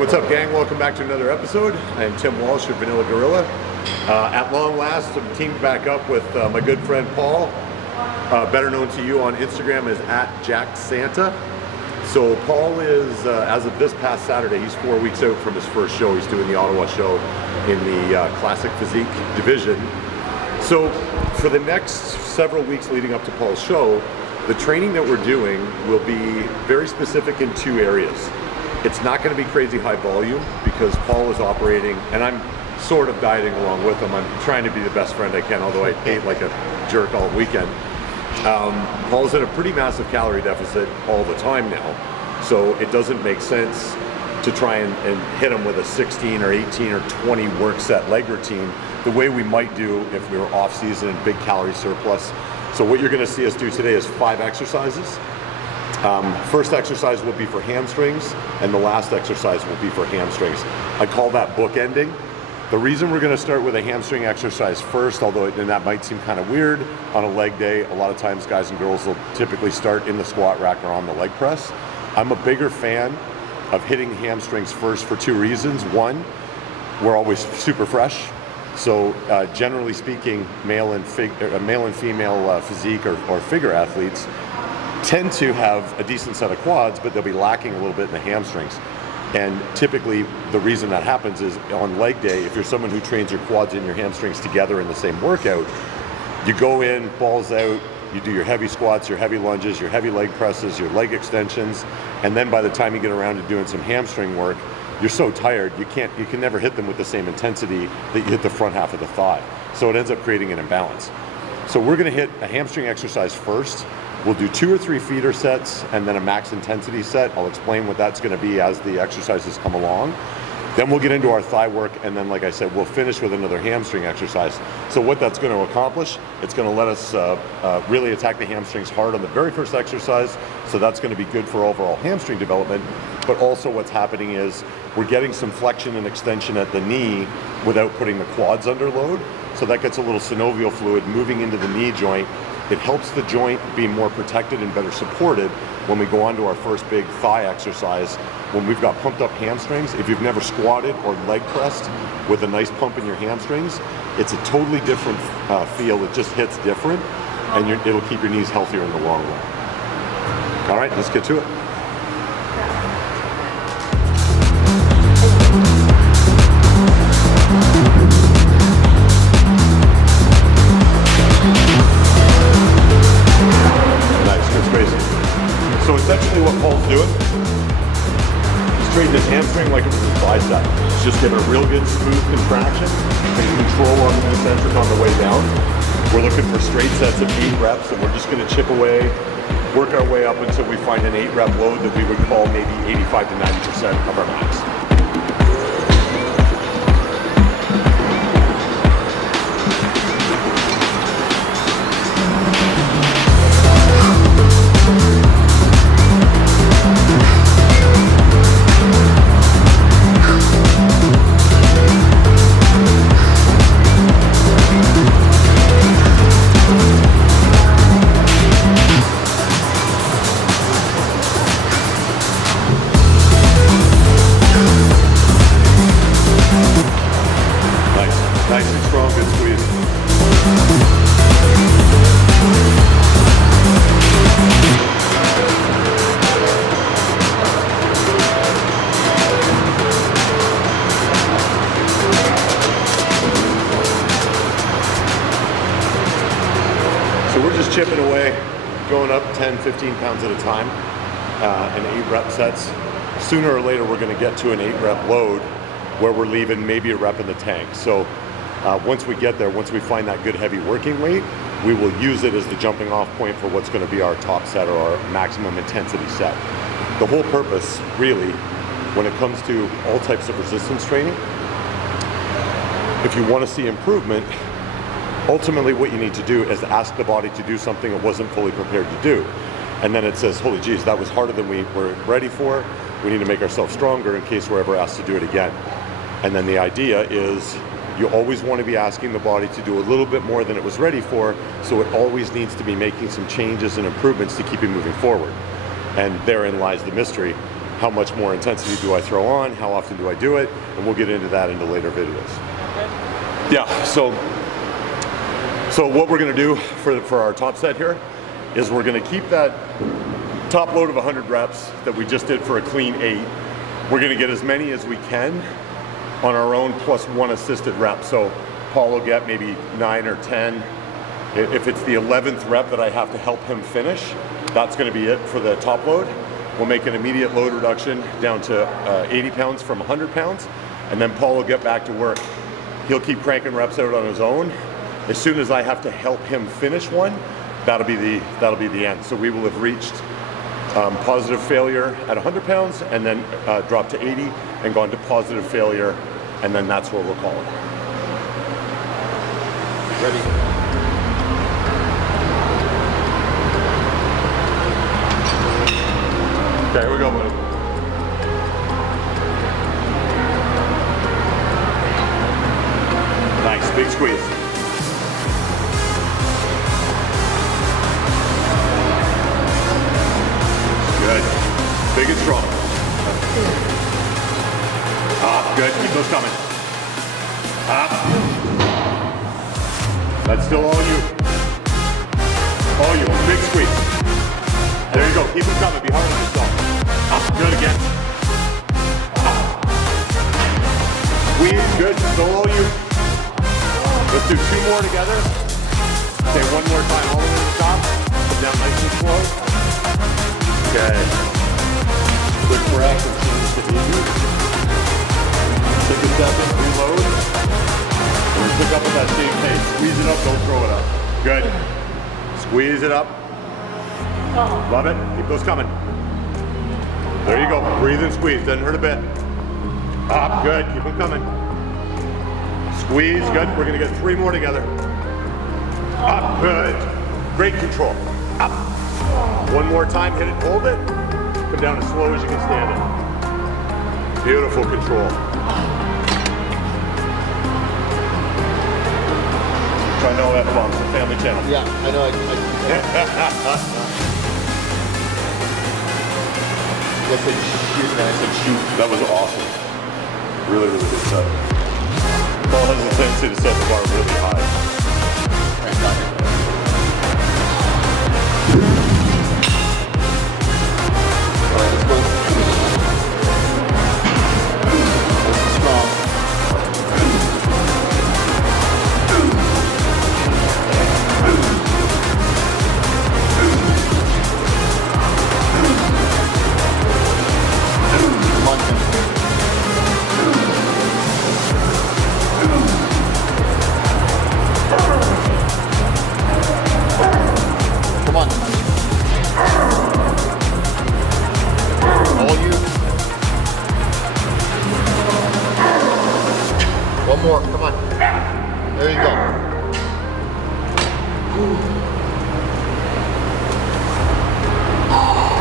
What's up, gang? Welcome back to another episode. I am Tim Walsh of Vanilla Gorilla. At long last, I'm teamed back up with my good friend Paul, better known to you on Instagram as @JackSanta. So Paul is, as of this past Saturday, he's 4 weeks out from his first show. He's doing the Ottawa show in the Classic Physique division. So for the next several weeks leading up to Paul's show, the training that we're doing will be very specific in two areas. It's not going to be crazy high volume because Paul is operating, and I'm sort of dieting along with him. I'm trying to be the best friend I can, although I ate like a jerk all weekend. Paul's in a pretty massive calorie deficit all the time now, so it doesn't make sense to try and hit him with a 16 or 18 or 20 work set leg routine the way we might do if we were off season and big calorie surplus. So what you're going to see us do today is 5 exercises. First exercise will be for hamstrings, and the last exercise will be for hamstrings. I call that bookending. The reason we're going to start with a hamstring exercise first, although that might seem kind of weird on a leg day, a lot of times guys and girls will typically start in the squat rack or on the leg press. I'm a bigger fan of hitting hamstrings first for 2 reasons. One, we're always super fresh. So generally speaking, male and female physique or figure athletes tend to have a decent set of quads, but they'll be lacking a little bit in the hamstrings. And typically the reason that happens is on leg day, if you're someone who trains your quads and your hamstrings together in the same workout, you go in, balls out, you do your heavy squats, your heavy lunges, your heavy leg presses, your leg extensions, and then by the time you get around to doing some hamstring work, you're so tired, you can never hit them with the same intensity that you hit the front half of the thigh. So it ends up creating an imbalance. So we're gonna hit a hamstring exercise first. We'll do 2 or 3 feeder sets and then a max intensity set. I'll explain what that's going to be as the exercises come along. Then we'll get into our thigh work, and then, like I said, we'll finish with another hamstring exercise. So what that's going to accomplish, it's going to let us really attack the hamstrings hard on the very first exercise. So that's going to be good for overall hamstring development. But also what's happening is we're getting some flexion and extension at the knee without putting the quads under load. So that gets a little synovial fluid moving into the knee joint. It helps the joint be more protected and better supported when we go on to our first big thigh exercise. When we've got pumped up hamstrings, if you've never squatted or leg pressed with a nice pump in your hamstrings, it's a totally different feel. It just hits different, and it'll keep your knees healthier in the long run. All right, let's get to it. So essentially what Paul's doing, he's treating his hamstring like it was his bicep. He's just giving a real good smooth contraction and control on the eccentric on the way down. We're looking for straight sets of 8 reps, and we're just gonna chip away, work our way up until we find an 8 rep load that we would call maybe 85 to 90% of our max. Nice and strong, good squeeze. So we're just chipping away, going up 10, 15 pounds at a time in 8 rep sets. Sooner or later, we're gonna get to an 8 rep load where we're leaving maybe a rep in the tank. So once we get there, once we find that good heavy working weight, we will use it as the jumping off point for what's going to be our top set or our maximum intensity set. The whole purpose, really, when it comes to all types of resistance training, if you want to see improvement, ultimately what you need to do is ask the body to do something it wasn't fully prepared to do. And then it says, holy geez, that was harder than we were ready for. We need to make ourselves stronger in case we're ever asked to do it again. And then the idea is you always want to be asking the body to do a little bit more than it was ready for, so it always needs to be making some changes and improvements to keep you moving forward. And therein lies the mystery. how much more intensity do I throw on, how often do I do it, and we'll get into that into later videos. Yeah, so what we're gonna do for our top set here is we're gonna keep that top load of 100 reps that we just did for a clean 8. We're gonna get as many as we can on our own plus 1 assisted rep. So Paul will get maybe 9 or 10. If it's the 11th rep that I have to help him finish, that's gonna be it for the top load. We'll make an immediate load reduction down to 80 pounds from 100 pounds, and then Paul will get back to work. He'll keep cranking reps out on his own. As soon as I have to help him finish one, that'll be the end. So we will have reached positive failure at 100 pounds, and then dropped to 80 and gone to positive failure, and then that's where we'll call it. Ready? Okay, here we go, buddy. Nice, big squeeze. Good. Big and strong. Up, good. Keep those coming. Up. That's still all you. All you. Big squeeze. There you go. Keep them coming. Be hard on yourself. Up. Good again. Up. Squeeze. Good. Still all you. Let's do 2 more together. Okay, 1 more time all the way to the top. Come down nice and slow. Okay. Quick breath and change to easy. Take a second, reload. And pick up at that same pace. Squeeze it up, don't throw it up. Good. Squeeze it up. Love it. Keep those coming. There you go. Breathe and squeeze. Doesn't hurt a bit. Up. Good. Keep them coming. Squeeze. Good. We're going to get 3 more together. Up. Good. Great control. Up. 1 more time. Hit it. Hold it. Come down as slow as you can stand it. Beautiful control. Try no F-bombs. The family channel. Yeah, I know. I said shoot, and I said shoot. That was awesome. Really, really good set. Paul has a tendency to set the bar really high. Right, got it. All right, let's go. This is strong. One more, come on. There you go.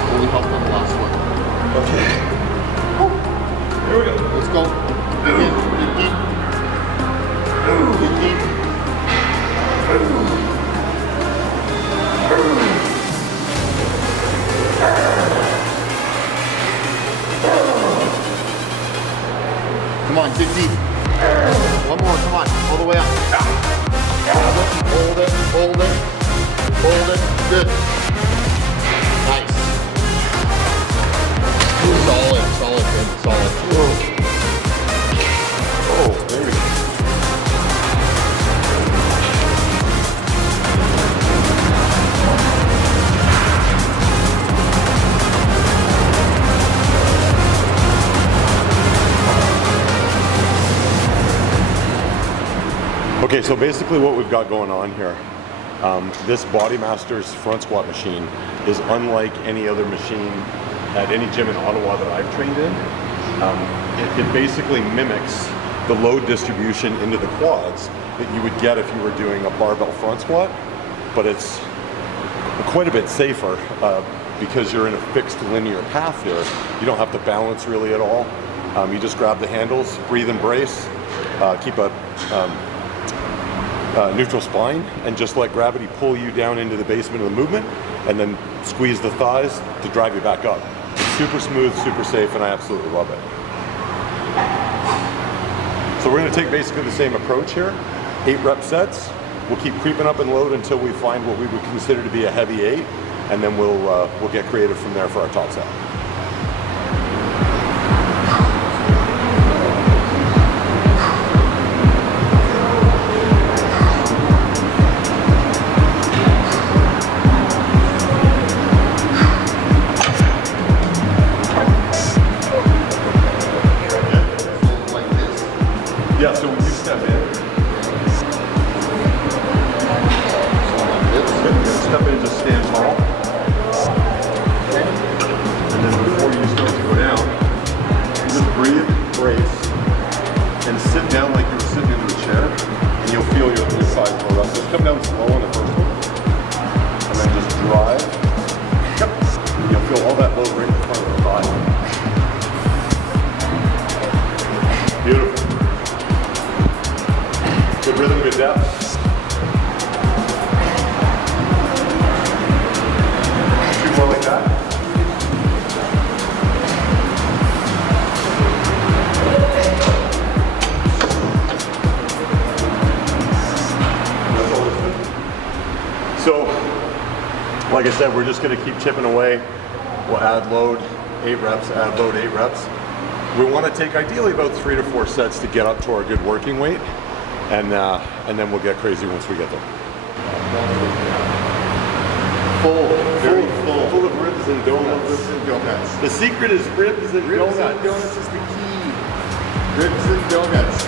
Really helped on the last one. Okay. Here we go. Let's go. Dig in, dig deep. Dig deep. Come on, dig deep. One more, come on, all the way up. Hold it, hold it, hold it, good. Nice. Solid, solid, good, solid. Oh, there we go. Okay, so basically what we've got going on here, this Bodymasters front squat machine is unlike any other machine at any gym in Ottawa that I've trained in. It basically mimics the load distribution into the quads that you would get if you were doing a barbell front squat, but it's quite a bit safer because you're in a fixed linear path here. You don't have to balance really at all. You just grab the handles, breathe and brace, keep a neutral spine, and just let gravity pull you down into the basement of the movement, and then squeeze the thighs to drive you back up. It's super smooth, super safe, and I absolutely love it. So we're gonna take basically the same approach here. 8 rep sets. We'll keep creeping up in load until we find what we would consider to be a heavy 8, and then we'll get creative from there for our top set. Yeah, so when you step in, step in, just stand tall. And then before you start to go down, you just breathe, brace, and sit down like you were sitting into a chair, and you'll feel your insides go up. Just come down slow on the first one, and then just drive. Yep. And you'll feel all that load right in front of the thigh. Beautiful. Good rhythm, good depth. 2 more like that. So, like I said, we're just going to keep chipping away. We'll add load, 8 reps, add load, 8 reps. We want to take ideally about 3 to 4 sets to get up to our good working weight. And then we'll get crazy once we get there. Very full. Full of ribs and donuts. Ribs and donuts. The secret is ribs and donuts. Ribs and donuts is the key. Ribs and donuts.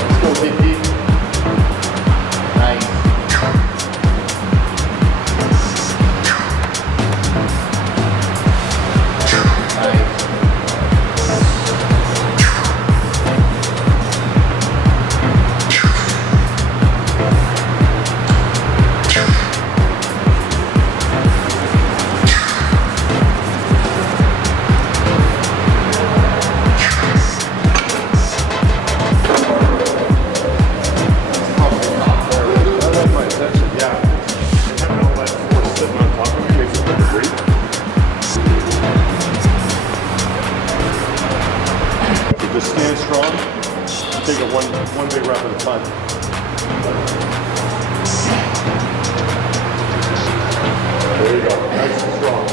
Let's go, Vicky. Nice. Just stand strong. Take it one big rep at a time. There you go. Nice and strong.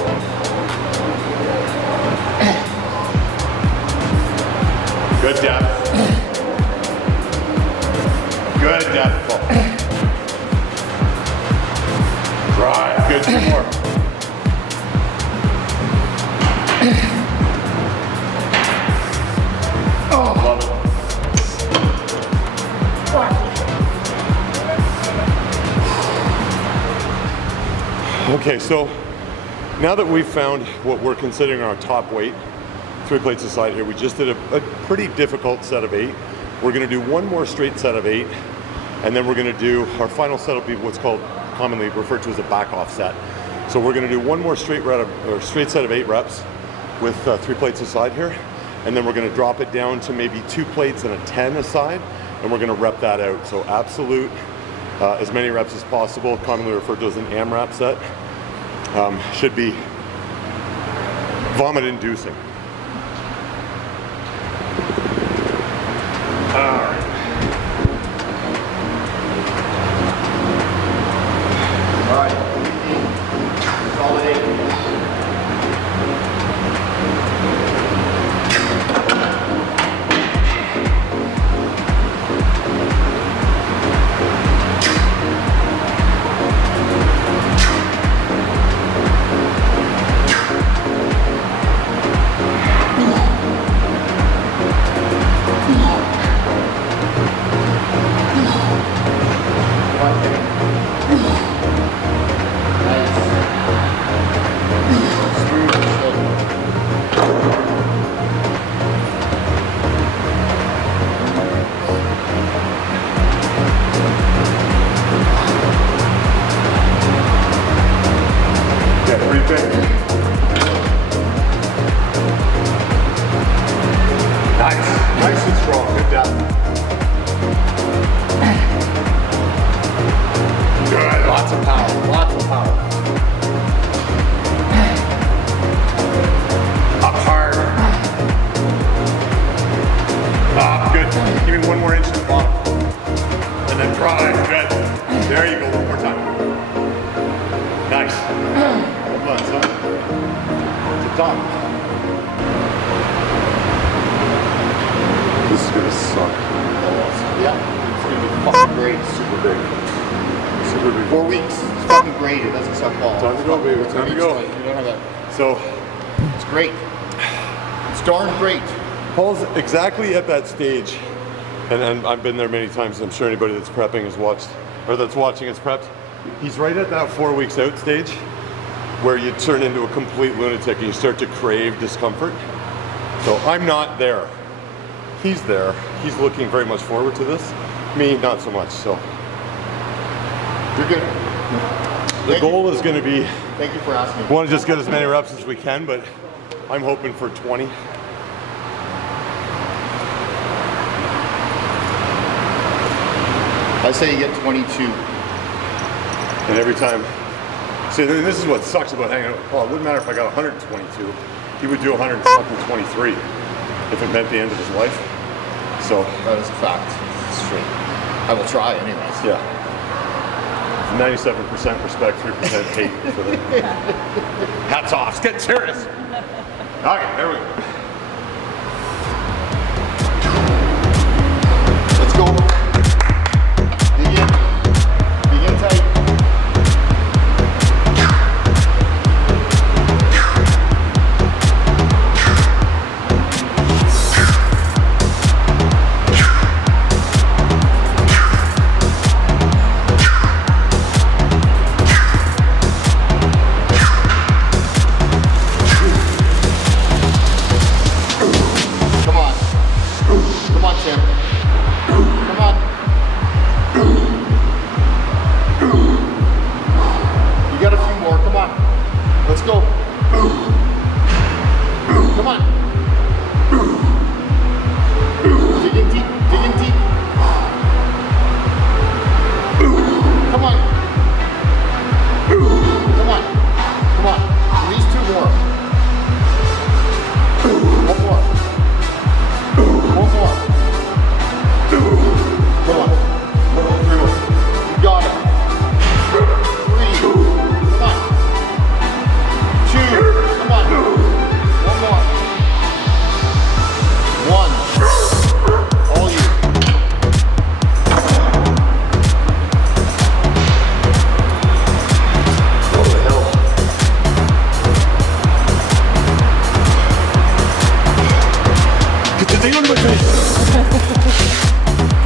Good depth. Good depth. Drive. Good. 2 more. Love it. Okay, so now that we've found what we're considering our top weight, 3 plates aside here, we just did a pretty difficult set of 8. We're gonna do 1 more straight set of 8, and then we're gonna do, our final set will be what's called, commonly referred to as a back off set. So we're gonna do 1 more straight set of 8 reps with 3 plates aside here. And then we're gonna drop it down to maybe 2 plates and a 10 aside, and we're gonna rep that out. So absolute, as many reps as possible, commonly referred to as an AMRAP set, should be vomit-inducing. All right. All right. Consolidate. depth. Good, lots of power, lots of power. Up hard. Up, good. Give me one more inch to the bottom. And then drive, good. There you go, one more time. Nice. Hold on, son. To the top. This is gonna suck. Yeah, it's gonna be fucking great. Super big. Super big. 4 weeks. It's fucking great. It doesn't suck balls. Time to go, baby. Time to go. You don't have that. So, it's great. It's darn great. Paul's exactly at that stage, and I've been there many times. I'm sure anybody that's prepping has watched, or that's watching has prepped. He's right at that 4 weeks out stage where you turn into a complete lunatic and you start to crave discomfort. So I'm not there. He's there. He's looking very much forward to this. Me, not so much. So you're good. The goal is going to be. Thank you for asking. We want to just get as many reps as we can, but I'm hoping for 20. I say you get 22. And every time, see, this is what sucks about hanging out with Paul. It wouldn't matter if I got 122. He would do 123 if it meant the end of his life. So that is a fact. It's true. I will try anyways. Yeah. 97% respect, 3% hate for them. Hats off. It's getting serious. Okay, there we go. Let's go. Begin. Begin tight.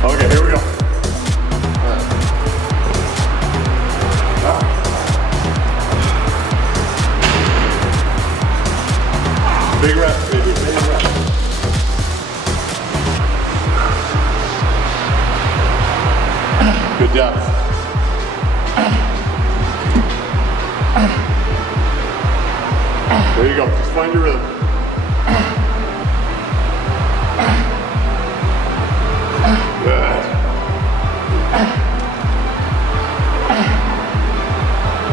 Okay, here we go. Big reps, baby, big reps. Good depth. There you go, just find your rhythm. Good.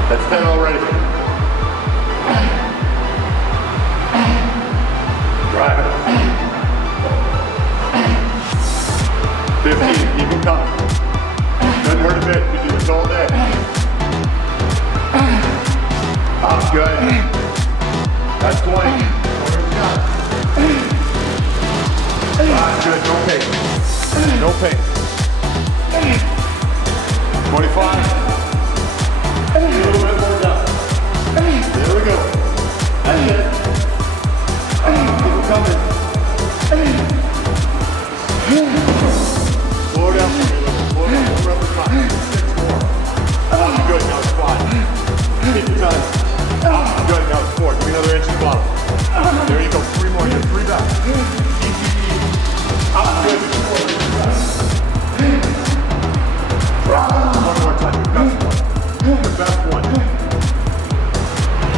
That's 10 already. Drive it. 15, keep it coming. Doesn't hurt a bit, you do this all day. Oh, good. That's 20. Ah, good, no pain. No pain. 25. A little bit more down. There we go. That's it. Keep it coming. Slow down for me a little. Slow down. One rep at a time. 6 more. Ah, good. Now it's 5. Take your time. Ah, good. Now it's 4. Give me another inch to the bottom. There you go. 3 more. You have 3 back. Ah, good. 4. One more time. Your best one. Your best one.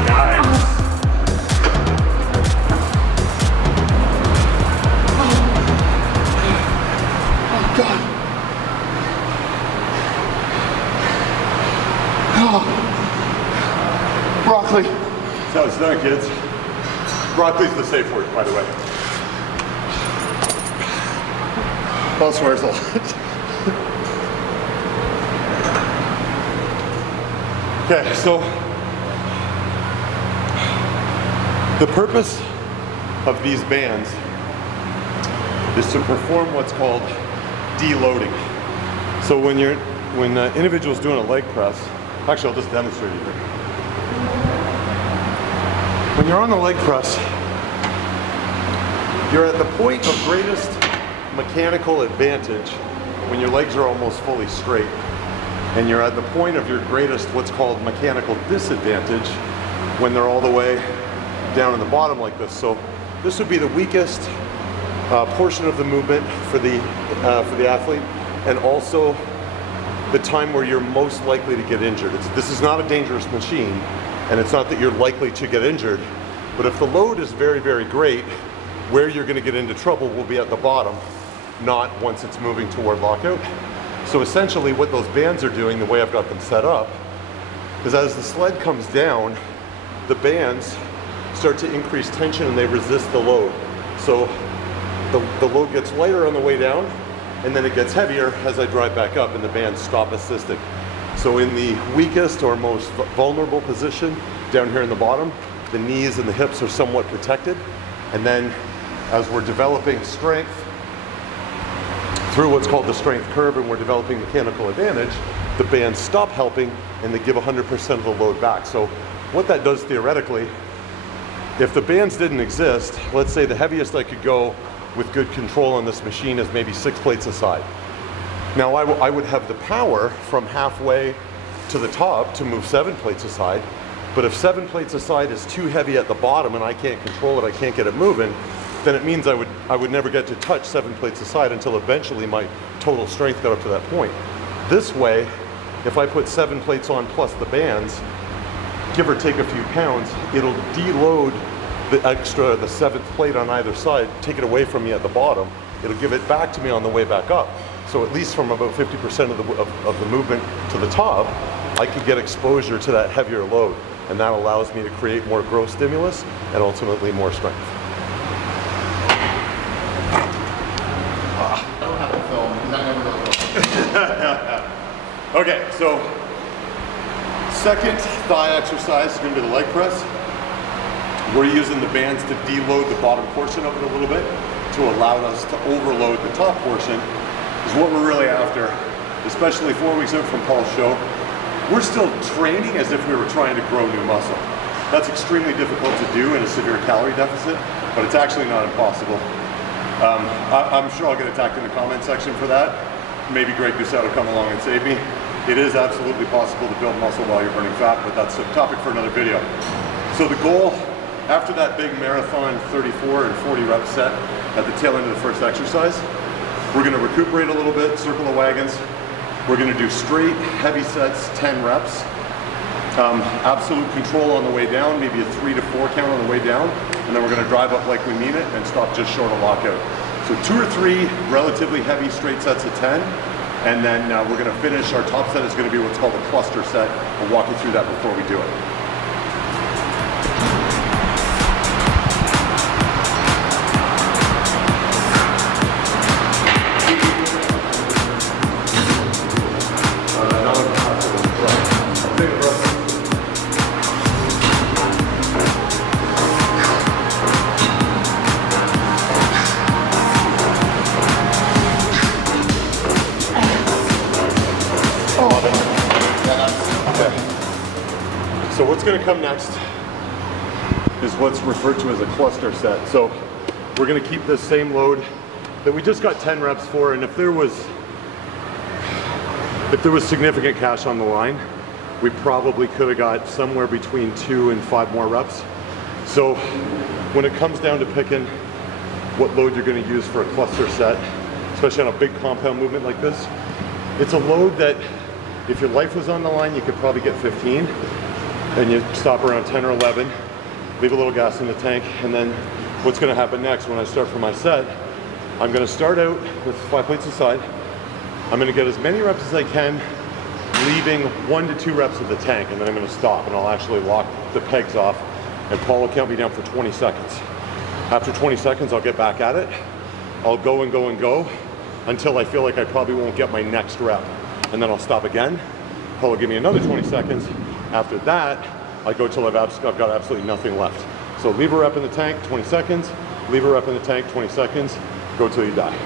Nice. God. Oh. Broccoli. That's how it's done, kids. Broccoli's the safe word, by the way. Paul swears a lot. Okay, so the purpose of these bands is to perform what's called deloading. So when individuals doing a leg press, actually I'll just demonstrate it here. When you're on the leg press, you're at the point of greatest mechanical advantage when your legs are almost fully straight, and you're at the point of your greatest what's called mechanical disadvantage when they're all the way down in the bottom like this. So this would be the weakest portion of the movement for the athlete, and also the time where you're most likely to get injured. This is not a dangerous machine, and it's not that you're likely to get injured, but if the load is very, very great, where you're going to get into trouble will be at the bottom, not once it's moving toward lockout. So essentially what those bands are doing, the way I've got them set up, is as the sled comes down, the bands start to increase tension and they resist the load. So the load gets lighter on the way down, and then it gets heavier as I drive back up, and the bands stop assisting. So in the weakest or most vulnerable position down here in the bottom, the knees and the hips are somewhat protected. And then as we're developing strength through what's called the strength curve, and we're developing mechanical advantage, the bands stop helping and they give 100% of the load back. So what that does theoretically, if the bands didn't exist, let's say the heaviest I could go with good control on this machine is maybe 6 plates a side. Now I would have the power from halfway to the top to move 7 plates a side, but if 7 plates a side is too heavy at the bottom and I can't control it, I can't get it moving, then it means I would never get to touch 7 plates a side until eventually my total strength got up to that point. This way, if I put 7 plates on plus the bands, give or take a few pounds, it'll deload the 7th plate on either side, take it away from me at the bottom. It'll give it back to me on the way back up. So at least from about 50% of the movement to the top, I could get exposure to that heavier load. And that allows me to create more growth stimulus and ultimately more strength. I don't have to film because I never know. Okay, so second thigh exercise is going to be the leg press. We're using the bands to deload the bottom portion of it a little bit to allow us to overload the top portion, is what we're really after, especially 4 weeks out from Paul's show. We're still training as if we were trying to grow new muscle. That's extremely difficult to do in a severe calorie deficit, but it's actually not impossible. I'm sure I'll get attacked in the comment section for that. Maybe Greg Doucette will come along and save me. It is absolutely possible to build muscle while you're burning fat, but that's a topic for another video. So the goal, after that big marathon 34 and 40 rep set at the tail end of the first exercise, we're going to recuperate a little bit, circle the wagons. We're going to do straight, heavy sets, 10 reps. Absolute control on the way down, maybe a 3 to 4 count on the way down, and then we're going to drive up like we mean it and stop just short of lockout. So 2 or 3 relatively heavy straight sets of 10, and then we're going to finish. Our top set is going to be what's called a cluster set. We'll walk you through that before we do it. So what's going to come next is what's referred to as a cluster set. So we're going to keep this same load that we just got 10 reps for, and if there was significant cash on the line, we probably could have got somewhere between 2 and 5 more reps. So when it comes down to picking what load you're going to use for a cluster set, especially on a big compound movement like this, it's a load that if your life was on the line, you could probably get 15, and you stop around 10 or 11, leave a little gas in the tank, and then what's going to happen next when I start for my set, I'm going to start out with 5 plates a side, I'm gonna get as many reps as I can, leaving 1 to 2 reps of the tank, and then I'm gonna stop and I'll actually lock the pegs off, and Paul will count me down for 20 seconds. After 20 seconds, I'll get back at it. I'll go and go and go until I feel like I probably won't get my next rep, and then I'll stop again. Paul will give me another 20 seconds. After that, I go till I've got absolutely nothing left. So leave a rep in the tank, 20 seconds, leave a rep in the tank, 20 seconds, go till you die.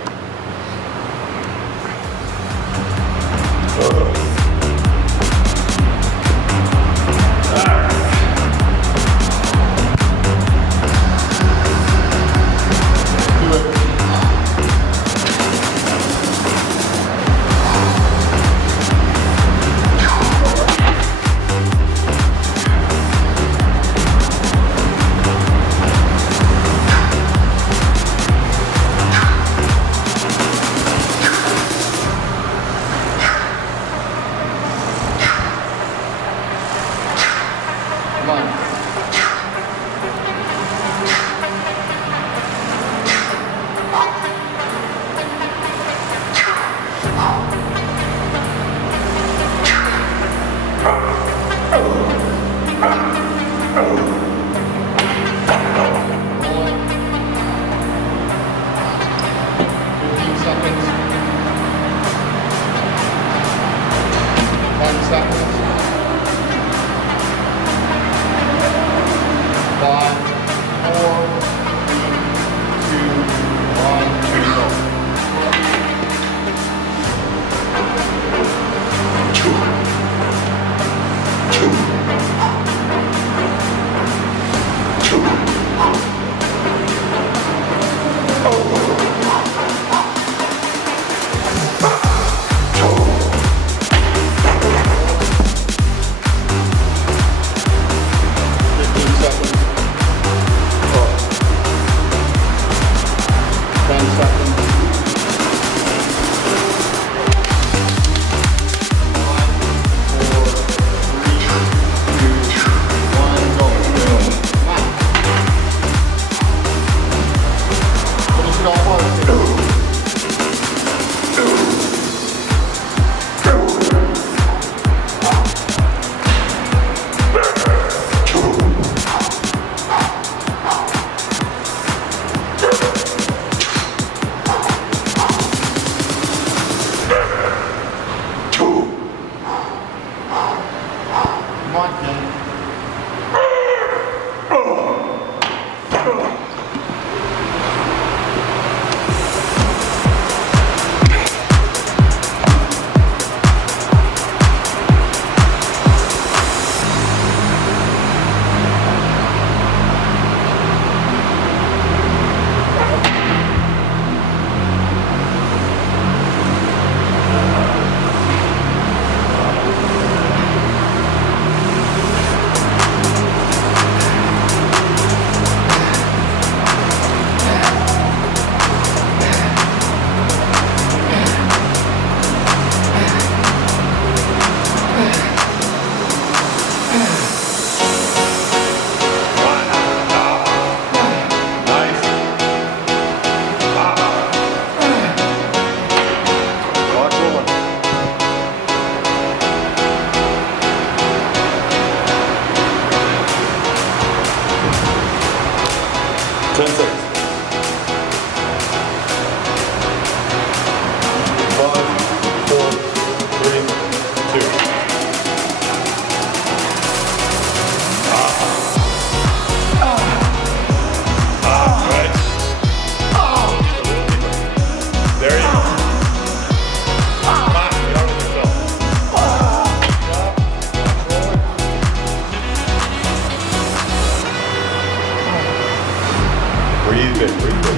Breathe in, breathe in.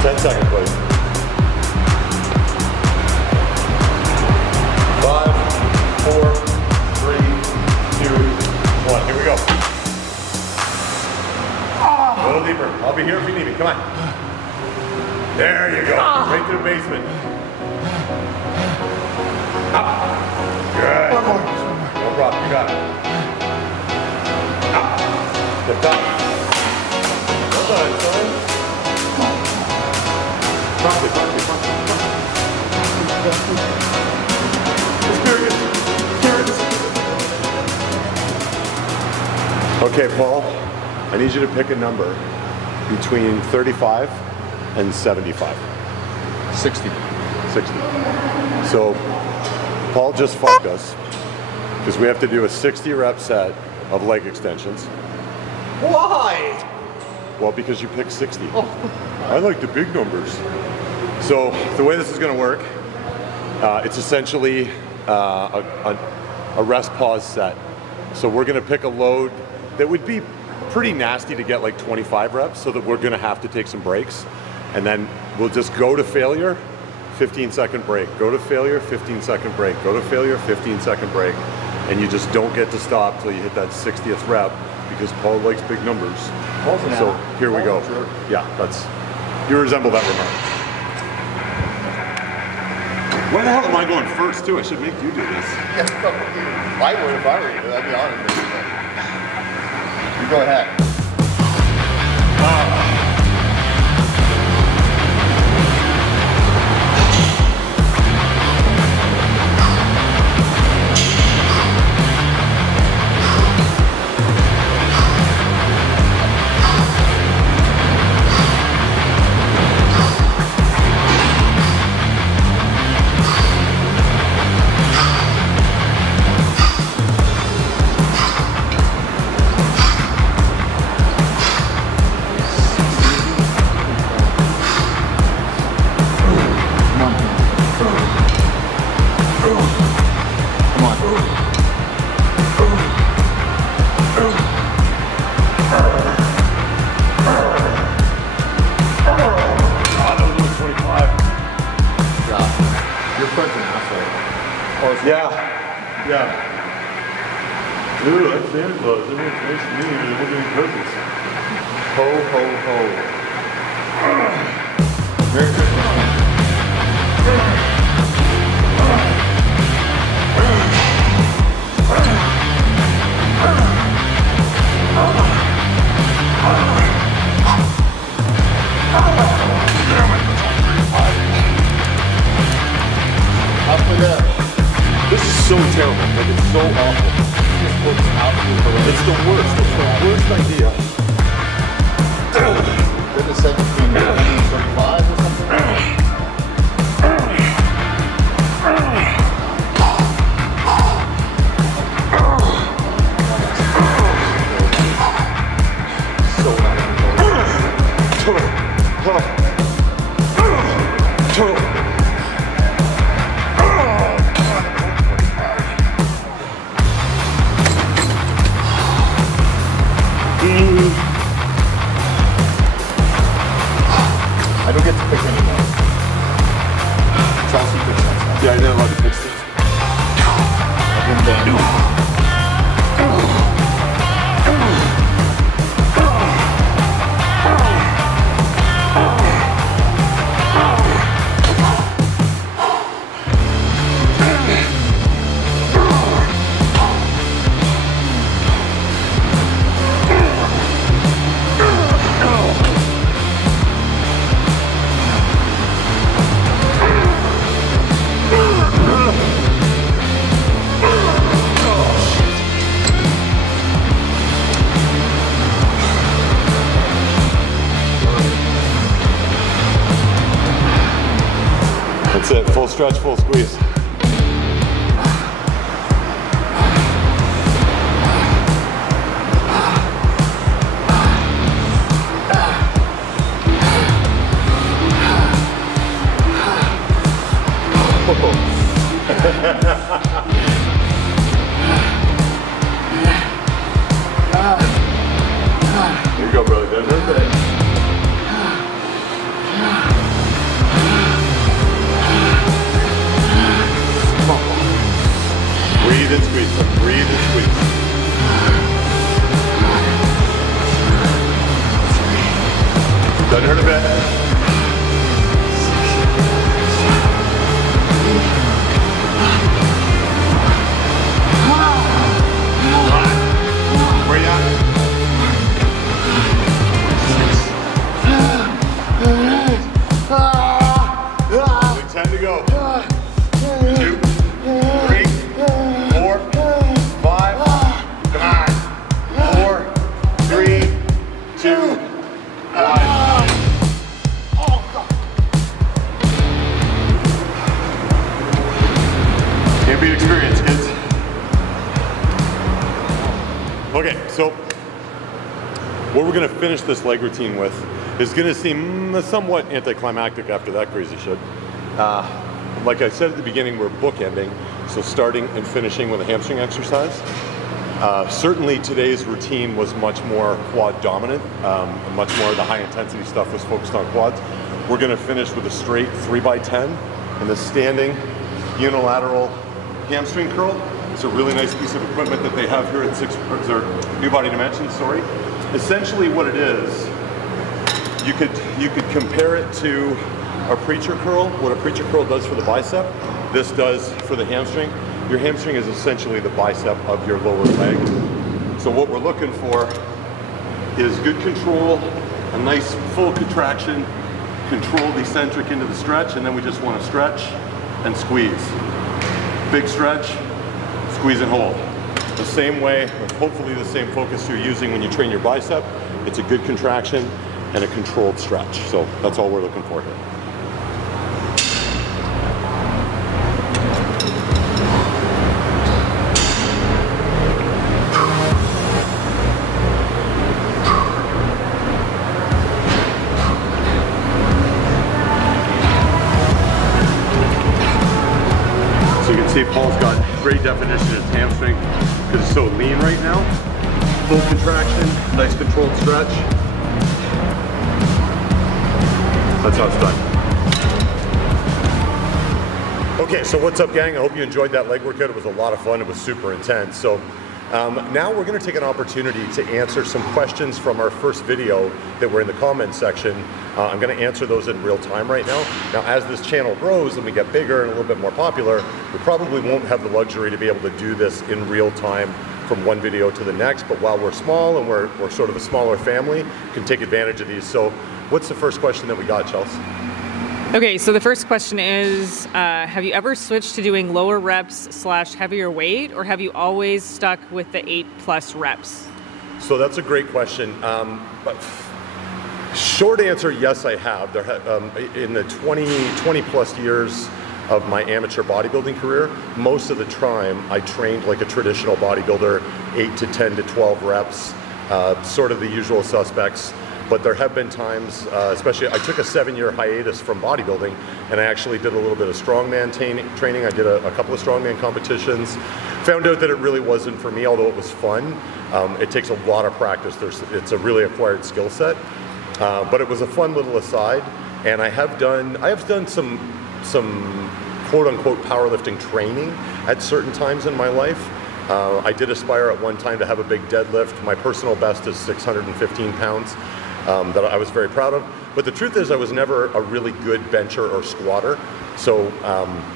10 seconds, please. 5, 4, 3, 2, 1. Here we go. A little deeper. I'll be here if you need me. Come on. There you go. Right to the basement. Up. Good. One more. No problem. You got it. Up. The top. Well done, son. Okay, Paul, I need you to pick a number between 35 and 75. 60. 60. So, Paul just fucked us because we have to do a 60 rep set of leg extensions. Why? Well, because you picked 60. Oh. I like the big numbers. So, the way this is going to work, it's essentially a rest pause set. So we're going to pick a load that would be pretty nasty to get like 25 reps, so that we're going to have to take some breaks. And then we'll just go to failure, 15-second break. Go to failure, 15-second break. Go to failure, 15-second break. And you just don't get to stop till you hit that 60th rep, because Paul likes big numbers. So here we go. Yeah, you resemble that remark. Why the hell am I going first too? I should make you do this. Yeah, I would if I were you, I'd be honest with you. You go ahead. Yeah. Ooh, that's Santa Claus. It's nice to meet you. You're looking at presents. Ho, ho, ho. Merry Christmas. This is so terrible. Like, it's so awful. It's the worst. It's the worst idea. Did it say between 30 and 35 or something? I don't get to pick anymore. Chelsea picks that. Yeah, I didn't love to fix it. I've been banned. That's it, full stretch, full squeeze. Here you go, brother. There's her thing. Breathe and squeeze, breathe and squeeze. Doesn't hurt a bit. Where you at? Okay, so what we're gonna finish this leg routine with is gonna seem somewhat anticlimactic after that crazy shit. Like I said at the beginning, we're bookending, so starting and finishing with a hamstring exercise. Certainly today's routine was much more quad dominant, and much more of the high intensity stuff was focused on quads. We're gonna finish with a straight 3x10 and the standing unilateral hamstring curl. It's a really nice piece of equipment that they have here at Newbody Dimensions, sorry. Essentially what it is, you could compare it to a preacher curl. What a preacher curl does for the bicep, this does for the hamstring. Your hamstring is essentially the bicep of your lower leg. So what we're looking for is good control, a nice full contraction, controlled eccentric into the stretch, and then we just want to stretch and squeeze. Big stretch, squeeze and hold. The same way, or hopefully the same focus you're using when you train your bicep. It's a good contraction and a controlled stretch. So that's all we're looking for here. See, Paul's got great definition of his hamstring because it's so lean right now. Full contraction, nice controlled stretch. That's how it's done. Okay, so what's up, gang? I hope you enjoyed that leg workout. It was a lot of fun. It was super intense. So now we're going to take an opportunity to answer some questions from our first video that were in the comments section. I'm going to answer those in real time right now. Now, as this channel grows and we get bigger and a little bit more popular, we probably won't have the luxury to be able to do this in real time from one video to the next. But while we're small and we're sort of a smaller family, can take advantage of these. So what's the first question that we got, Chelsea? Okay, so the first question is, have you ever switched to doing lower reps / heavier weight, or have you always stuck with the 8+ reps? So that's a great question. But short answer, yes, I have. In the 20 plus years of my amateur bodybuilding career, most of the time I trained like a traditional bodybuilder, 8 to 10 to 12 reps, sort of the usual suspects. But there have been times, especially, I took a 7-year hiatus from bodybuilding, and I actually did a little bit of strongman training. I did a couple of strongman competitions. Found out that it really wasn't for me, although it was fun. It takes a lot of practice. It's a really acquired skill set. But it was a fun little aside, and I have done some quote-unquote powerlifting training at certain times in my life. I did aspire at one time to have a big deadlift. My personal best is 615 pounds. That I was very proud of. But the truth is I was never a really good bencher or squatter. So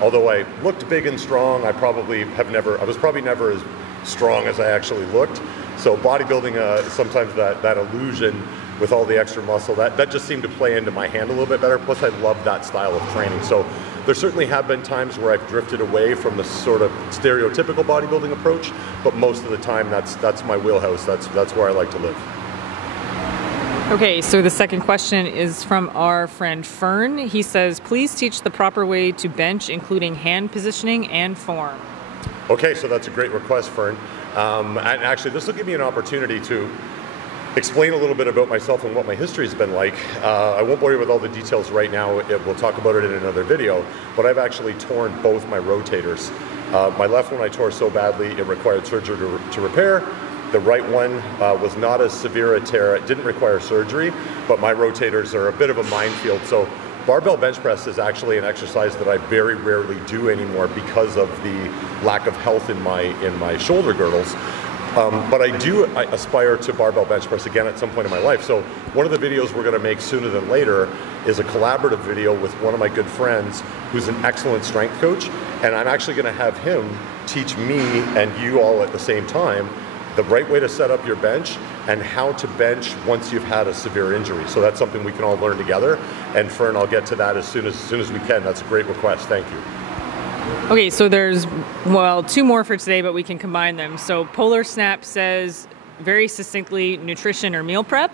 although I looked big and strong, I was probably never as strong as I actually looked. So bodybuilding, sometimes that illusion with all the extra muscle, that just seemed to play into my hand a little bit better. Plus I love that style of training. So there certainly have been times where I've drifted away from the sort of stereotypical bodybuilding approach, but most of the time that's my wheelhouse. That's where I like to live. Okay, so the second question is from our friend Fern. He says, please teach the proper way to bench, including hand positioning and form. Okay, so that's a great request, Fern. And actually, this will give me an opportunity to explain a little bit about myself and what my history has been like. I won't bore you with all the details right now. We'll talk about it in another video, but I've actually torn both my rotators. My left one I tore so badly it required surgery to repair. The right one was not as severe a tear. It didn't require surgery, but my rotators are a bit of a minefield. So barbell bench press is actually an exercise that I very rarely do anymore because of the lack of health in my shoulder girdles. But I aspire to barbell bench press again at some point in my life. So one of the videos we're gonna make sooner than later is a collaborative video with one of my good friends who's an excellent strength coach. And I'm actually gonna have him teach me and you all at the same time the right way to set up your bench and how to bench once you've had a severe injury. So that's something we can all learn together. And Fern, I'll get to that as soon as we can. That's a great request, thank you. Okay, so there's, well, 2 more for today, but we can combine them. So Polar Snap says very succinctly, nutrition or meal prep.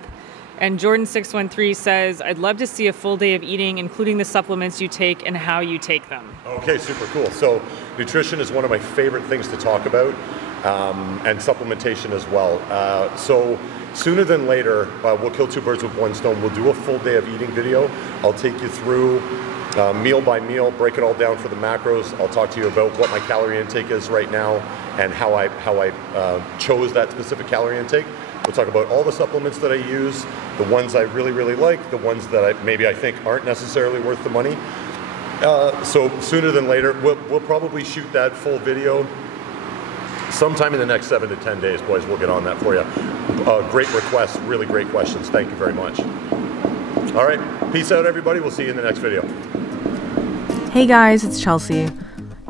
And Jordan613 says, I'd love to see a full day of eating, including the supplements you take and how you take them. Okay, super cool. So nutrition is one of my favorite things to talk about. and supplementation as well. So sooner than later, we'll kill two birds with one stone. We'll do a full day of eating video. I'll take you through meal by meal, break it all down for the macros. I'll talk to you about what my calorie intake is right now and how I chose that specific calorie intake. We'll talk about all the supplements that I use, the ones I really, really like, the ones that maybe I think aren't necessarily worth the money. So sooner than later, we'll probably shoot that full video sometime in the next 7 to 10 days, boys. We'll get on that for you. Great requests, really great questions. Thank you very much. All right, peace out, everybody. We'll see you in the next video. Hey guys, it's Chelsea.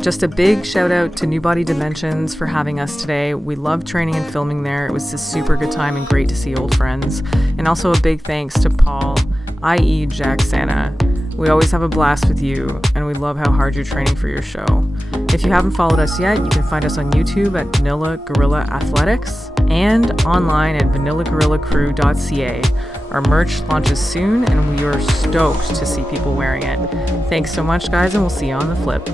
Just a big shout out to Newbody Dimensions for having us today. We loved training and filming there. It was a super good time and great to see old friends. And also a big thanks to Paul, i.e. Jack Santa. We always have a blast with you, and we love how hard you're training for your show. If you haven't followed us yet, you can find us on YouTube at Vanilla Gorilla Athletics and online at vanillagorillacrew.ca. Our merch launches soon, and we are stoked to see people wearing it. Thanks so much, guys, and we'll see you on the flip.